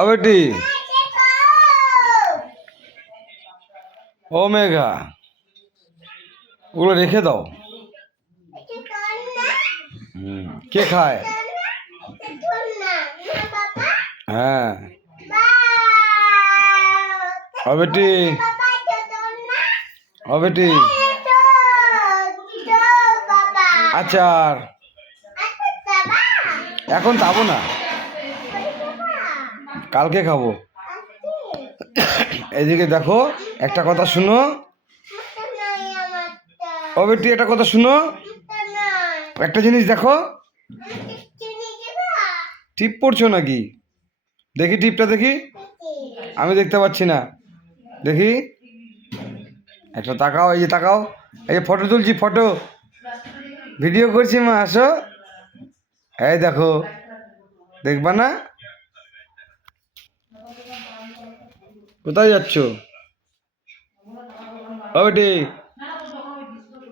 ও বেটি, ও মেঘা, ওগুলো রেখে দাও। কে খায়? হ্যাঁ। ও বেটি, ও বেটি, আচার এখন খাবো না, কালকে খাবো। এদিকে দেখো, একটা কথা শুনো। ও বেটি, একটা কথা শুনো, একটা জিনিস দেখো। টিপ পড়ছো নাকি? দেখি টিপটা দেখি, আমি দেখতে পাচ্ছি না। দেখি, একটা তাকাও, এই যে তাকাও, এই যে ফটো তুলছি, ফটো ভিডিও করছি মা, আসো। এই দেখো, দেখবা না? কোথায় যাচ্ছ? ও বেটি,